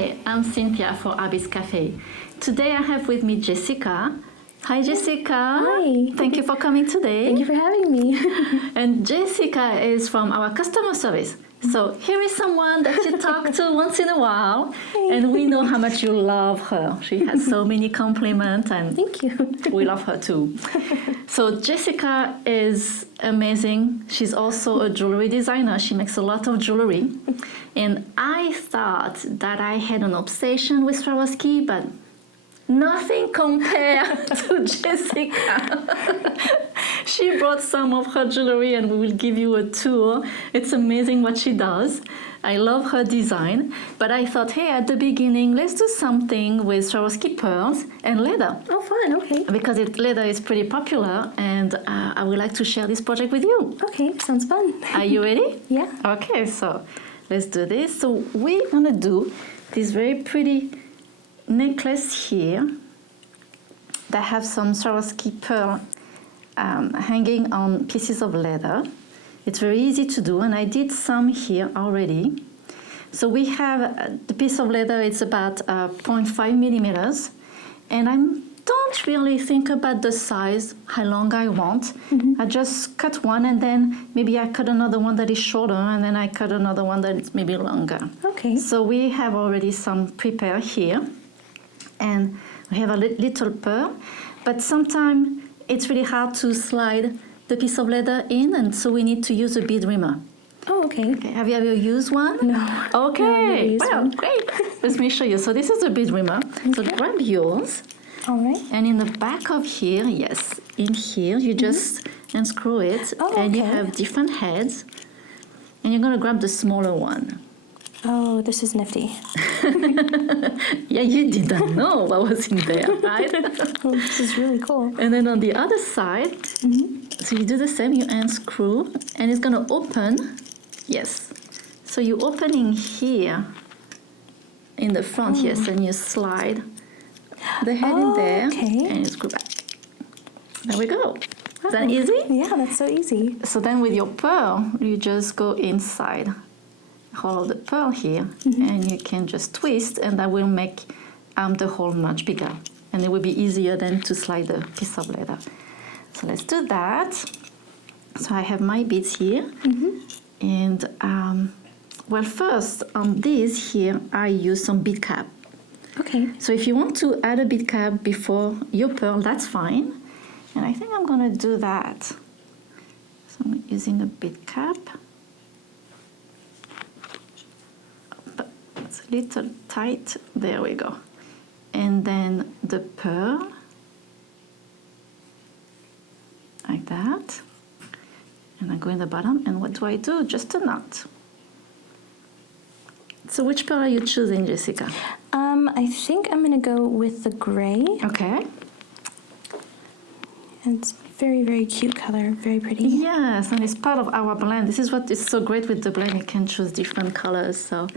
Hi, I'm Cynthia for Artbeads Cafe. Today I have with me Jessica. Hi Jessica. Hi. Thank you for coming today. Thank you for having me. And Jessica is from our customer service. So here is someone that you talk to once in a while, and we know how much you love her. She has so many compliments, and Thank you. we love her too. So Jessica is amazing. She's also a jewelry designer. She makes a lot of jewelry. And I thought that I had an obsession with Swarovski, but nothing compared to Jessica. She brought some of her jewelry and we will give you a tour. It's amazing what she does. I love her design, but I thought, hey, at the beginning, let's do something with Swarovski pearls and leather. Oh, fun. Okay. Because leather is pretty popular, and I would like to share this project with you. Okay, sounds fun. Are you ready? Yeah. Okay, so let's do this. So we're gonna do this very pretty necklace here that have some Swarovski pearl hanging on pieces of leather. It's very easy to do, and I did some here already. So we have the piece of leather, it's about 0.5 millimeters, and I don't really think about the size, how long I want. I just cut one, and then maybe I cut another one that is shorter, and then I cut another one that is maybe longer. Okay. So we have already some prepared here, and we have a little pearl, but sometimes it's really hard to slide the piece of leather in, and so we need to use a bead rimmer. Oh, okay. Okay. Have you ever used one? No. Okay. No, I've never used one. Great. Let me show you. So this is a bead rimmer. So grab yours, All right. and in the back of here, yes, in here, you just unscrew it, Oh, and you okay. have different heads, and you're gonna grab the smaller one. Oh, this is nifty. Yeah, you didn't know what was in there, right? Oh, this is really cool. And then on the other side, so you do the same, you unscrew, and it's gonna open, yes. So you open in here, in the front, yes, and you slide the head in there, okay. and you screw back. There we go. Is that easy? Yeah, that's so easy. So then with your pearl, you just go inside, hold the pearl here, and you can just twist, and that will make the hole much bigger. And it will be easier then to slide the piece of leather. So let's do that. So I have my beads here. And well, first on this here, I use some bead cap. Okay. So if you want to add a bead cap before your pearl, that's fine. And I think I'm gonna do that. So I'm using a bead cap. But it's a little tight. There we go. And then the pearl, like that. And I go in the bottom, and what do? Just a knot. So which pearl are you choosing, Jessica? I think I'm gonna go with the gray. Okay. And it's very, very cute color, very pretty. Yes, and it's part of our blend. This is what is so great with the blend. You can choose different colors, so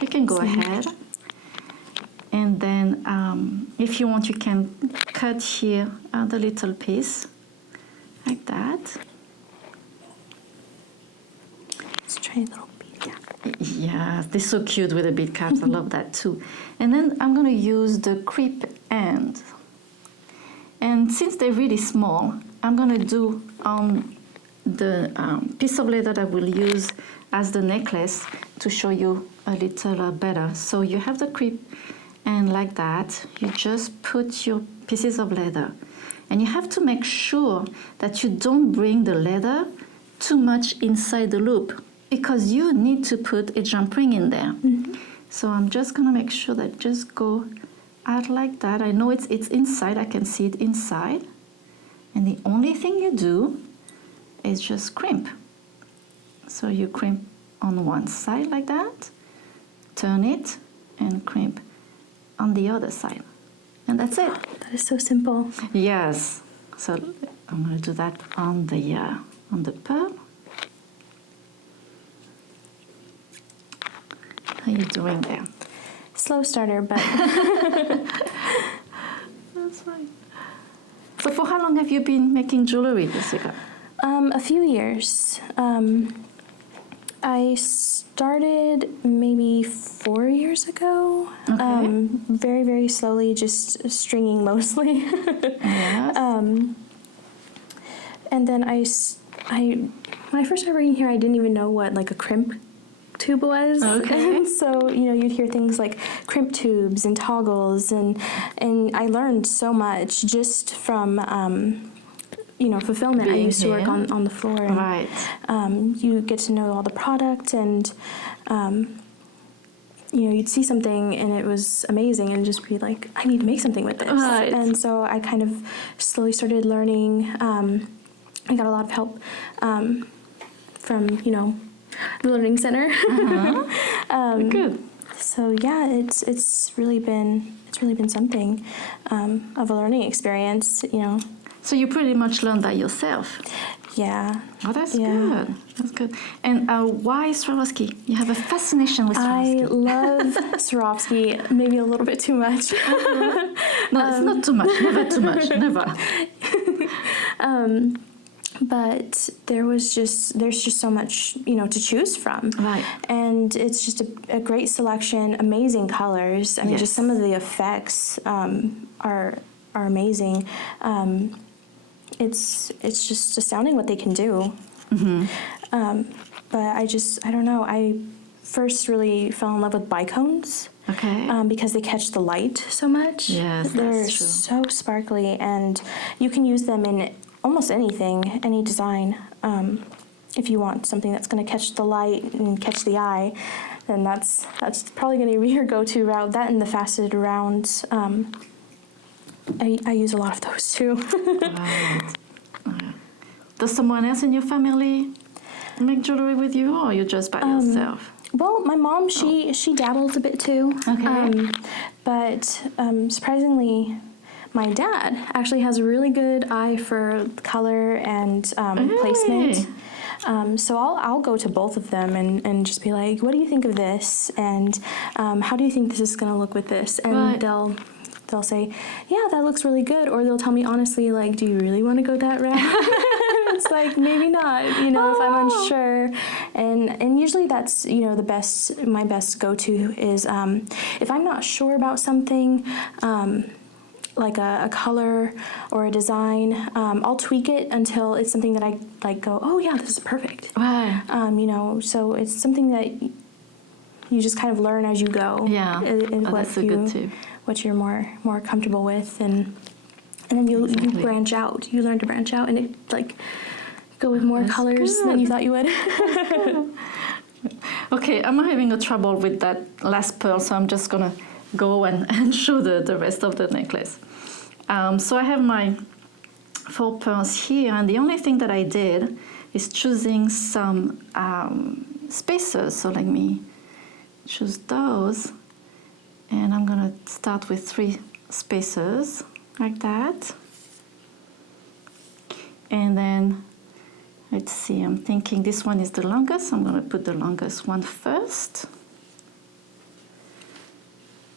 you can go ahead. And then if you want, you can cut here the little piece, like that. Let's try a little bead cap. Yeah, they're so cute with the bead caps. I love that too. And then I'm going to use the creep end. And since they're really small, I'm going to do on the piece of leather that we'll use as the necklace to show you a little better. So you have the creep, and like that, you just put your pieces of leather. And you have to make sure that you don't bring the leather too much inside the loop, because you need to put a jump ring in there. So I'm just gonna make sure that just go out like that. I know it's inside, I can see it inside. And the only thing you do is just crimp. So you crimp on one side like that, turn it, and crimp on the other side. And that's it. That is so simple. Yes. So I'm gonna do that on the pearl. How are you doing there? Slow starter, but That's fine. So for how long have you been making jewelry, Jessica? a few years. I started maybe 4 years ago. Okay. Very, very slowly, just stringing mostly. Yes. And then when I first started working here, I didn't even know what like a crimp tube was. Okay. And so, you'd hear things like crimp tubes and toggles, and I learned so much just from, fulfillment. I Being used to work here. on the floor. And, Right. you get to know all the product, and, you'd see something and it was amazing and just be like, I need to make something with this. Right. And so I kind of slowly started learning. I got a lot of help from, the learning center. Good. So yeah, it's really been something of a learning experience. So you pretty much learned that yourself. Yeah. Oh, that's Yeah. good. That's good. And why Swarovski? You have a fascination with I Swarovski. love Swarovski, maybe a little bit too much. No, it's not too much. Never too much. Never. But there's just so much, to choose from. Right. And it's just a great selection, amazing colors. I mean, Yes. just some of the effects are amazing. It's just astounding what they can do. But I don't know. I first really fell in love with bicones. Okay. Because they catch the light so much. Yes, They're that's true. so sparkly, and you can use them in almost anything, any design. If you want something that's going to catch the light and catch the eye, then that's probably going to be your go-to route. That and the faceted rounds. I use a lot of those too. Right. Does someone else in your family make jewelry with you, or you just by yourself? Well, my mom, she dabbles a bit too. Okay. But surprisingly, my dad actually has a really good eye for color and placement. So I'll go to both of them and just be like, what do you think of this? And how do you think this is going to look with this? And Right. they'll say, yeah, that looks really good. Or they'll tell me honestly, like, do you really want to go that route? It's like, maybe not, if I'm unsure. And usually that's, my best go-to is if I'm not sure about something, like a color or a design, I'll tweak it until it's something that I like go, oh yeah, this is perfect. Right. So it's something that you just kind of learn as you go. Yeah. That's a good tip. What you're more comfortable with, and then you branch out. You learn to branch out, and it like go with more That's colors good. than you thought you would. Okay, I'm having a trouble with that last pearl, so I'm just gonna go and show the rest of the necklace. So I have my 4 pearls here, and the only thing that I did is choosing some spacers. So let me choose those, and I'm gonna start with 3 spacers like that, and then let's see, I'm thinking this one is the longest, so I'm gonna put the longest one first.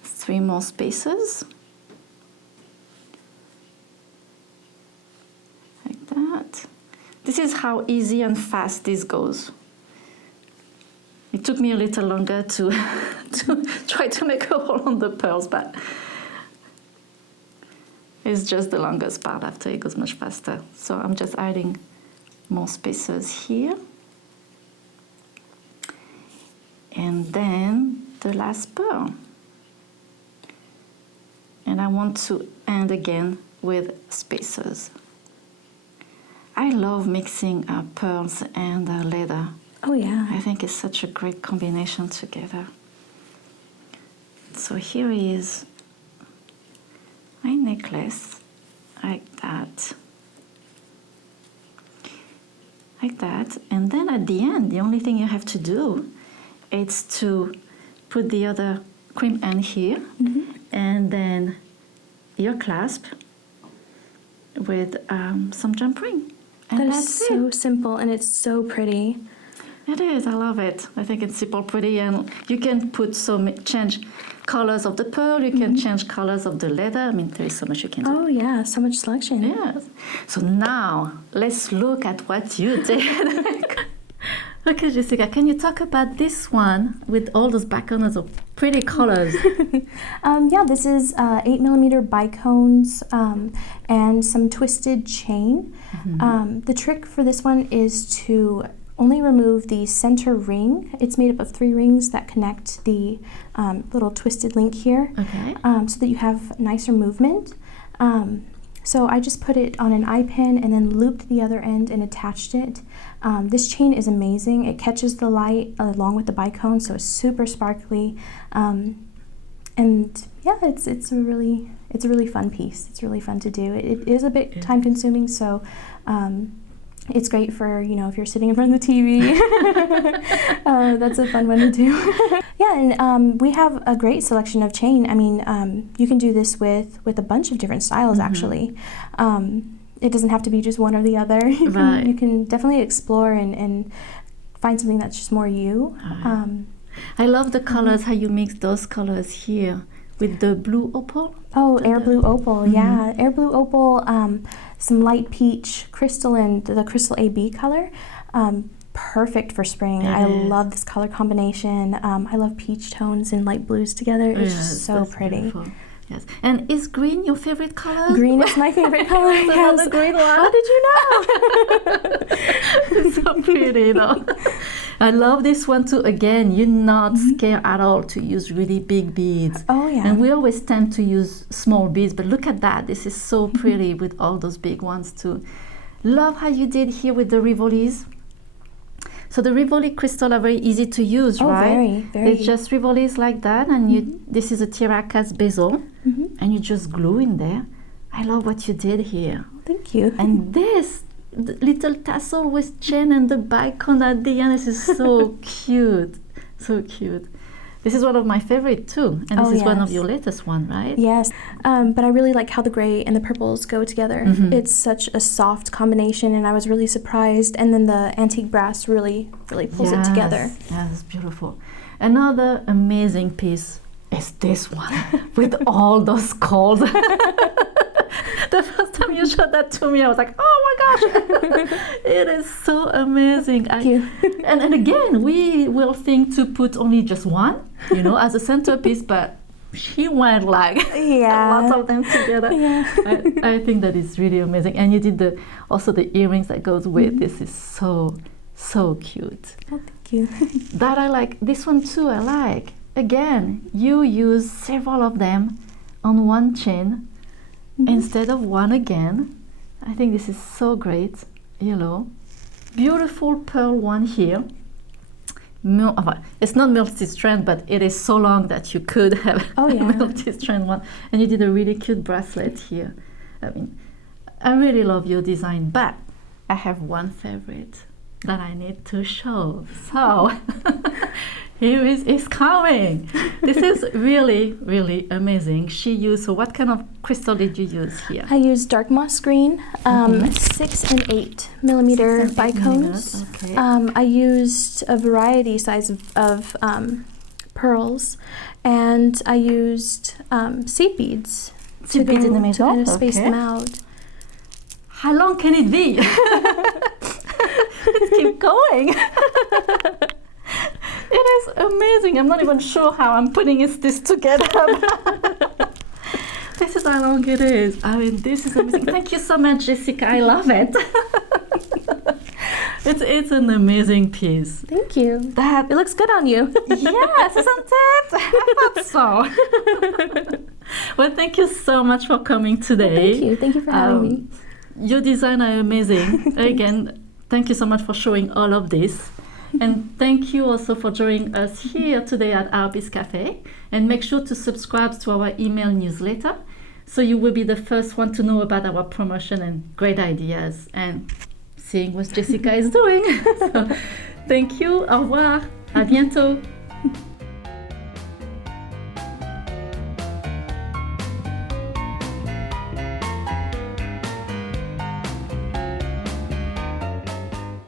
3 more spacers like that. This is how easy and fast this goes. It took me a little longer to try to make a hole on the pearls, but it's just the longest part. After it goes much faster. So I'm just adding more spacers here, and then the last pearl. And I want to end again with spacers. I love mixing pearls and leather. Oh yeah. I think it's such a great combination together. So here is my necklace, like that. Like that. And then at the end, the only thing you have to do is to put the other crimp end here, and then your clasp with some jump ring. And That that's is so simple, and it's so pretty. It is. I love it. I think it's super pretty, and you can put change colors of the pearl. You can change colors of the leather. I mean, there is so much you can do. Oh yeah, so much selection. Yes. So now let's look at what you did. Okay, Jessica, can you talk about this one with all those backgrounds of pretty colors? Yeah, this is 8mm bicones and some twisted chain. The trick for this one is to only remove the center ring. It's made up of 3 rings that connect the little twisted link here, Okay. so that you have nicer movement. So I just put it on an eye pin and then looped the other end and attached it. This chain is amazing. It catches the light along with the bicone, so it's super sparkly. And yeah, it's a really fun piece. It's really fun to do. It is a bit time consuming, so it's great for, if you're sitting in front of the TV. That's a fun one to do. Yeah, and we have a great selection of chain. I mean, you can do this with a bunch of different styles, actually. It doesn't have to be just one or the other. You can definitely explore and find something that's just more you. I love the colors, how you mix those colors here with the blue opal. Oh, air blue opal, yeah. Air blue opal, some light peach crystal, and the crystal AB color. Perfect for spring. I love this color combination. I love peach tones and light blues together. It's just so pretty. Beautiful. Yes. And is green your favorite color? Green is my favorite color. Yes. Another green one. How did you know? It's so pretty, though. I love this one too. Again, you're not scared at all to use really big beads. Oh, yeah. And we always tend to use small beads, but look at that. This is so pretty with all those big ones too. Love how you did here with the rivolis. So the Rivoli crystal are very easy to use, right? Very, very. It's just Rivolis like that, and this is a Tiracas bezel, and you just glue in there. I love what you did here. Thank you. And this little tassel with chain and the bicone at the end, this is so cute, so cute. This is one of my favorite too, and this is one of your latest one, right? Yes, but I really like how the gray and the purples go together. It's such a soft combination, and I was really surprised. And then the antique brass really pulls it together. Yeah, it's beautiful. Another amazing piece is this one with all those skulls. The first time you showed that to me, I was like, oh my gosh, it is so amazing. Thank you. And again, we will think to put only just one, as a centerpiece, but she went like lots of them together. Yeah. I think that is really amazing. And you did also the earrings that goes with. This is so cute. Oh, thank you. That I like. This one too, I like. Again, you use several of them on one chain instead of one again. I think this is so great. Beautiful pearl one here. It's not multi-strand, but it is so long that you could have a multi-strand one. And you did a really cute bracelet here. I mean, I really love your design, but I have one favorite that I need to show. So here is coming. This is really amazing. So what kind of crystal did you use here? I used dark moss green, 6 and 8 millimeter bicones. Okay. I used a variety size of pearls, and I used seed beads in the middle? to kind of space them out. How long can it be? Let's keep going. It is amazing. I'm not even sure how I'm putting this together. This is how long it is. I mean, this is amazing. Thank you so much, Jessica. I love it. It's an amazing piece. Thank you. It looks good on you. Yes, isn't it? I thought so. Well, thank you so much for coming today. Thank you. Thank you for having me. Your design are amazing. Again, thank you so much for showing all of this. And thank you also for joining us here today at Artbeads Cafe. And make sure to subscribe to our email newsletter so you will be the first one to know about our promotion and great ideas and seeing what Jessica is doing. So, thank you. Au revoir. À bientôt.